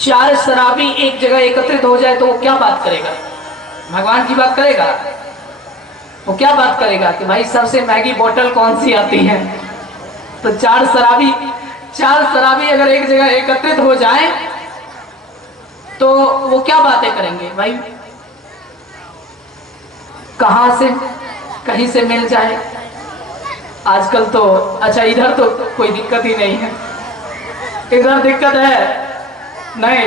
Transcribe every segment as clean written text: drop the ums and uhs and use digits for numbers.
चार शराबी एक जगह एकत्रित हो जाए तो वो क्या बात करेगा? भगवान की बात करेगा? वो क्या बात करेगा कि भाई सबसे महंगी बोतल कौन सी आती है? तो चार शराबी अगर एक जगह एकत्रित हो जाए तो वो क्या बातें करेंगे भाई? कहां से कहीं से मिल जाए। आजकल तो अच्छा इधर तो कोई दिक्कत ही नहीं है, इधर दिक्कत है नहीं,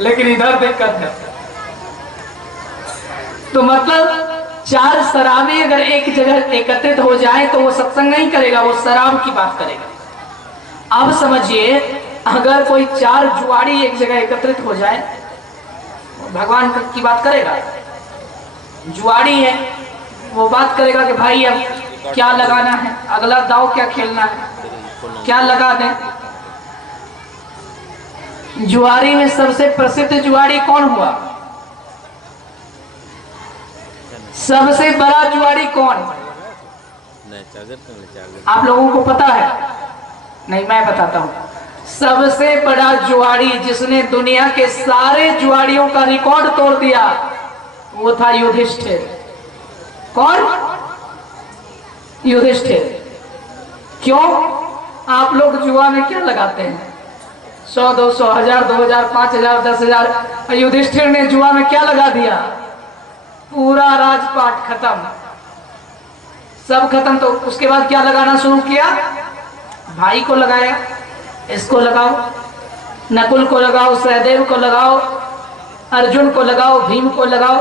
लेकिन इधर दिक्कत है। तो मतलब चार शराबी अगर एक जगह एकत्रित हो जाए तो वो सत्संग नहीं करेगा, वो शराब की बात करेगा। अब समझिए अगर कोई चार जुआड़ी एक जगह एकत्रित हो जाए, भगवान की बात करेगा? जुआड़ी है वो बात करेगा कि भाई अब क्या लगाना है, अगला दाव क्या खेलना है, क्या लगा दें। जुआरी में सबसे प्रसिद्ध जुआरी कौन हुआ? सबसे बड़ा जुआरी कौन? आप लोगों को पता है? नहीं, मैं बताता हूं। सबसे बड़ा जुआरी जिसने दुनिया के सारे जुआरियों का रिकॉर्ड तोड़ दिया वो था युधिष्ठिर। कौन? युधिष्ठिर। क्यों? आप लोग जुआ में क्या लगाते हैं? 100, 200, 1000, 2000, 5000, 10,000। युधिष्ठिर ने जुआ में क्या लगा दिया? पूरा राजपाट खत्म, सब खत्म। तो उसके बाद क्या लगाना शुरू किया? भाई को लगाया, इसको लगाओ, नकुल को लगाओ, सहदेव को लगाओ, अर्जुन को लगाओ, भीम को लगाओ,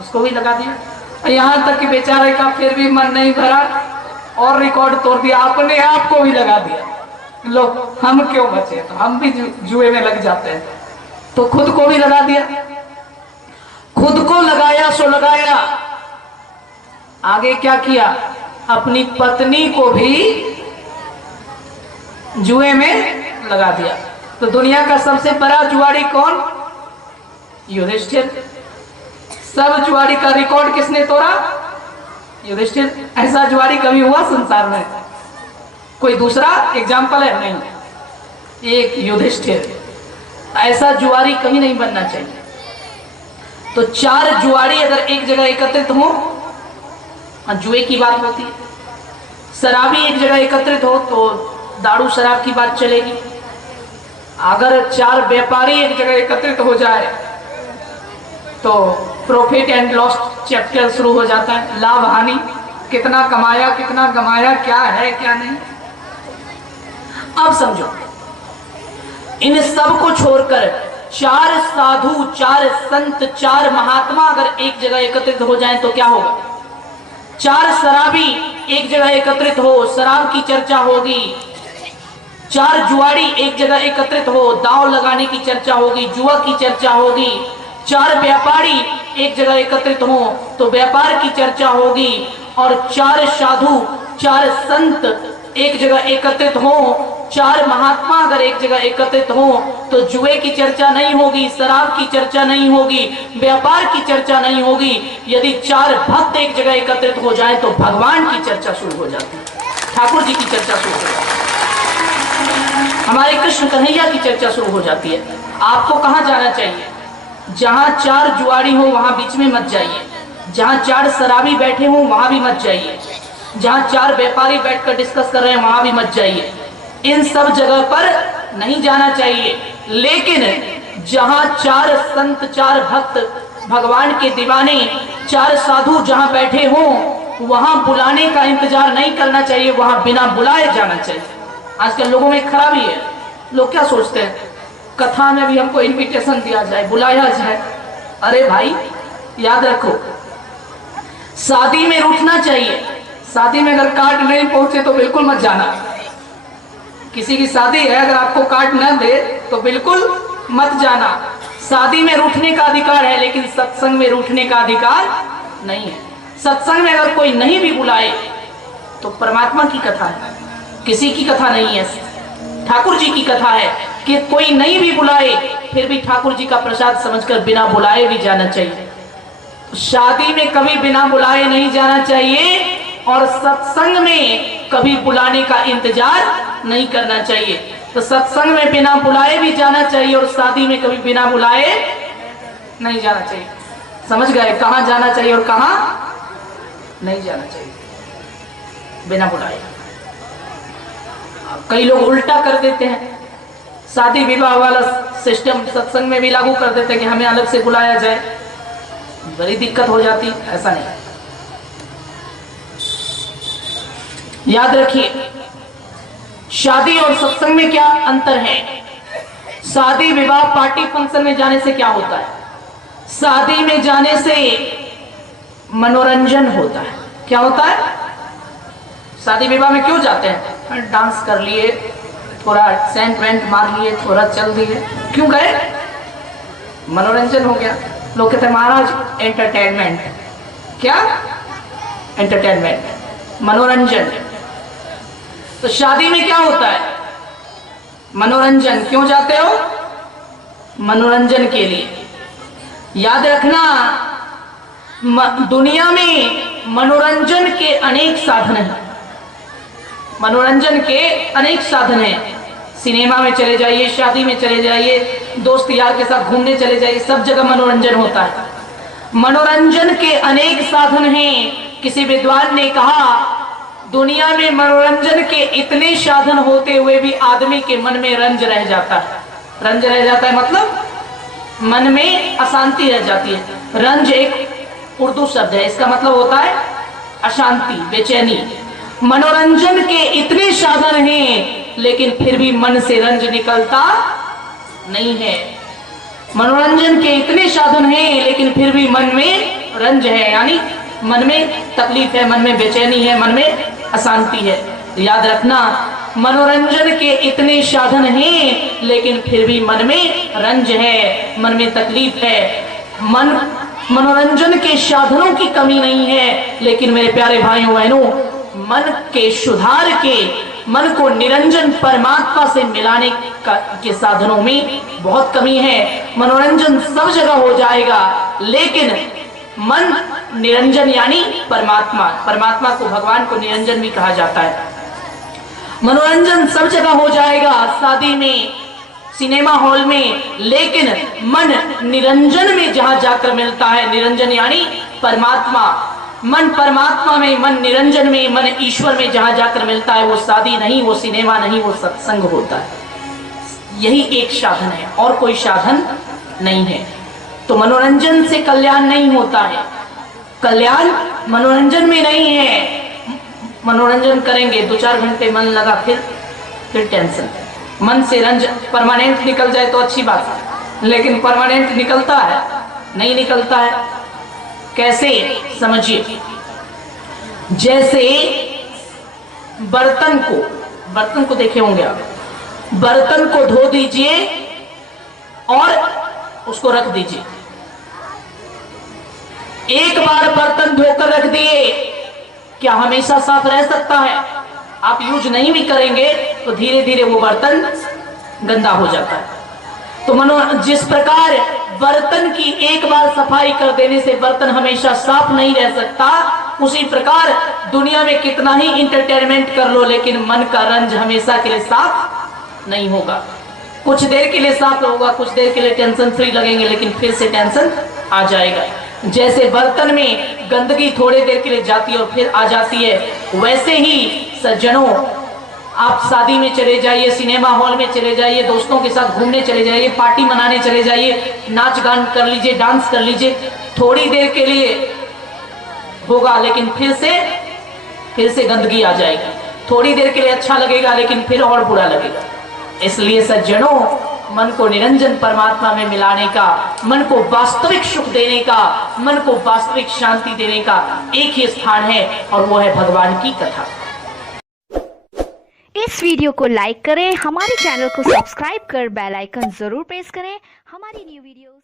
उसको भी लगा दिया। यहां तक कि बेचारे का फिर भी मन नहीं भरा और रिकॉर्ड तोड़ दिया, अपने आप को भी लगा दिया। लो हम क्यों बचे, तो हम भी जुए में लग जाते हैं। तो खुद को भी लगा दिया, खुद को लगाया सो लगाया। आगे क्या किया? अपनी पत्नी को भी जुए में लगा दिया। तो दुनिया का सबसे बड़ा जुआरी कौन? युधिष्ठिर। सब जुआरी का रिकॉर्ड किसने तोड़ा? युधिष्ठिर। ऐसा जुआरी कभी हुआ संसार में? कोई दूसरा एग्जाम्पल है? नहीं, एक युधिष्ठिर। ऐसा जुआरी कभी नहीं बनना चाहिए। तो चार जुआरी अगर एक जगह एकत्रित हो, जुए की बात होती है। शराबी एक जगह एकत्रित हो तो दारू शराब की बात चलेगी। अगर चार व्यापारी एक जगह एकत्रित हो जाए तो प्रॉफिट एंड लॉस चैप्टर शुरू हो जाता है। लाभ हानि, कितना कमाया कितना गमाया, क्या है क्या नहीं। अब समझो, इन सब को छोड़कर चार साधु, चार संत, चार महात्मा अगर एक जगह एकत्रित हो जाएं तो क्या होगा? चार शराबी एक जगह एकत्रित हो, शराब की चर्चा होगी। चार जुआड़ी एक जगह एकत्रित हो, दांव लगाने की चर्चा होगी, जुआ की चर्चा होगी। चार व्यापारी एक जगह एकत्रित हो तो व्यापार की चर्चा होगी। और चार साधु, चार संत एक जगह एकत्रित हो, चार महात्मा अगर एक जगह एकत्रित हो तो जुए की चर्चा नहीं होगी, शराब की चर्चा नहीं होगी, व्यापार की चर्चा नहीं होगी। यदि चार भक्त एक जगह एकत्रित हो जाए तो भगवान की चर्चा शुरू हो जाती है, ठाकुर जी की चर्चा शुरू हो जाती है, हमारे कृष्ण कन्हैया की चर्चा शुरू हो जाती है। आपको कहां जाना चाहिए? जहां चार जुआरी हो वहां बीच में मत जाइए, जहां चार शराबी बैठे हो वहां भी मत जाइए, जहां चार व्यापारी बैठकर डिस्कस कर रहे हैं वहां भी मत जाइए। इन सब जगह पर नहीं जाना चाहिए। लेकिन जहां चार संत, चार भक्त, भगवान के दीवाने, चार साधु जहां बैठे हो वहां बुलाने का इंतजार नहीं करना चाहिए, वहां बिना बुलाए जाना चाहिए। आजकल लोगों में खराबी है, लोग क्या सोचते हैं, कथा में भी हमको इनविटेशन दिया जाए, बुलाया जाए। अरे भाई याद रखो, शादी में रुठना चाहिए। शादी में अगर कार्ड नहीं पहुंचे तो बिल्कुल मत जाना। किसी की शादी है, अगर आपको कार्ड न दे तो बिल्कुल मत जाना। शादी में रूठने का अधिकार है, लेकिन सत्संग में रूठने का अधिकार नहीं है। सत्संग में अगर कोई नहीं भी बुलाए तो परमात्मा की कथा है, किसी की कथा नहीं है, ठाकुर जी की कथा है। कि कोई नहीं भी बुलाए फिर भी ठाकुर जी का प्रसाद समझकर बिना बुलाए भी जाना चाहिए। शादी में कभी बिना बुलाए नहीं जाना चाहिए और सत्संग में कभी बुलाने का इंतजार नहीं करना चाहिए। तो तो सत्संग में बिना बुलाए भी जाना चाहिए और शादी में कभी बिना बुलाए नहीं जाना चाहिए। समझ गए कहां जाना चाहिए और कहां नहीं जाना चाहिए बिना बुलाए। कई लोग उल्टा कर देते हैं, शादी विवाह वाला सिस्टम सत्संग में भी लागू कर देते हैं कि हमें अलग से बुलाया जाए, बड़ी दिक्कत हो जाती। ऐसा नहीं, याद रखिए शादी और सत्संग में क्या अंतर है। शादी विवाह पार्टी फंक्शन में जाने से क्या होता है, शादी में जाने से मनोरंजन होता है। क्या होता है, शादी विवाह में क्यों जाते हैं, डांस कर लिए, थोड़ा सेंट वेंट मार लिए, थोड़ा चल दिए, क्यों गए, मनोरंजन हो गया। लोग कहते हैं महाराज एंटरटेनमेंट, क्या एंटरटेनमेंट मनोरंजन। तो शादी में क्या होता है, मनोरंजन। क्यों जाते हो, मनोरंजन के लिए। याद रखना दुनिया में मनोरंजन के अनेक साधन हैं, मनोरंजन के अनेक साधन हैं। सिनेमा में चले जाइए, शादी में चले जाइए, दोस्त यार के साथ घूमने चले जाइए, सब जगह मनोरंजन होता है। मनोरंजन के अनेक साधन हैं। किसी विद्वान ने कहा दुनिया में मनोरंजन के इतने साधन होते हुए भी आदमी के मन में रंज रह जाता है। रंज रह जाता है मतलब मन में अशांति रह जाती है। रंज एक उर्दू शब्द है, इसका मतलब होता है अशांति, बेचैनी। मनोरंजन के इतने साधन हैं लेकिन फिर भी मन से रंज निकलता नहीं है। मनोरंजन के इतने साधन हैं लेकिन फिर भी मन में रंज है, यानी मन में तकलीफ है, मन में बेचैनी है, मन में अशांति है। तो याद रखना मनोरंजन के इतने साधन हैं लेकिन फिर भी मन में रंज है, मन में तकलीफ है। मनोरंजन के साधनों की कमी नहीं है, लेकिन मेरे प्यारे भाइयों बहनों मन के सुधार के, मन को निरंजन परमात्मा से मिलाने के साधनों में बहुत कमी है। मनोरंजन सब जगह हो जाएगा लेकिन मन निरंजन यानी परमात्मा, परमात्मा को, भगवान को निरंजन भी कहा जाता है। मनोरंजन सब जगह हो जाएगा, शादी में, सिनेमा हॉल में, लेकिन मन निरंजन में जहां जाकर मिलता है, निरंजन यानी परमात्मा, मन परमात्मा में, मन निरंजन में, मन ईश्वर में जहां जाकर मिलता है, वो शादी नहीं, वो सिनेमा नहीं, वो सत्संग होता है। यही एक साधन है और कोई साधन नहीं है। तो मनोरंजन से कल्याण नहीं होता है, कल्याण मनोरंजन में नहीं है। मनोरंजन करेंगे 2-4 घंटे मन लगा, फिर टेंशन, मन से रंज परमानेंट निकल जाए तो अच्छी बात है, लेकिन परमानेंट निकलता है नहीं निकलता है। कैसे समझिए, जैसे बर्तन को देखे होंगे आप, बर्तन को धो दीजिए और उसको रख दीजिए। एक बार बर्तन धोकर रख दिए, क्या हमेशा साफ रह सकता है? आप यूज नहीं भी करेंगे तो धीरे धीरे वो बर्तन गंदा हो जाता है। तो जिस प्रकार बर्तन की एक बार सफाई कर देने से बर्तन हमेशा साफ नहीं रह सकता, उसी प्रकार दुनिया में कितना ही इंटरटेनमेंट कर लो लेकिन मन का रंज हमेशा के लिए साफ नहीं होगा। कुछ देर के लिए साफ होगा, कुछ देर के लिए टेंशन फ्री लगेंगे, लेकिन फिर से टेंशन आ जाएगा। जैसे बर्तन में गंदगी थोड़ी देर के लिए जाती है और फिर आ जाती है, वैसे ही सज्जनों आप शादी में चले जाइए, सिनेमा हॉल में चले जाइए, दोस्तों के साथ घूमने चले जाइए, पार्टी मनाने चले जाइए, नाच गान कर लीजिए, डांस कर लीजिए, थोड़ी देर के लिए होगा लेकिन फिर से गंदगी आ जाएगी। थोड़ी देर के लिए अच्छा लगेगा लेकिन फिर और बुरा लगेगा। इसलिए सज्जनों, मन को निरंजन परमात्मा में मिलाने का, मन को वास्तविक सुख देने का, मन को वास्तविक शांति देने का एक ही स्थान है और वो है भगवान की कथा। इस वीडियो को लाइक करें, हमारे चैनल को सब्सक्राइब कर बेल आइकन जरूर प्रेस करें हमारी न्यू वीडियोस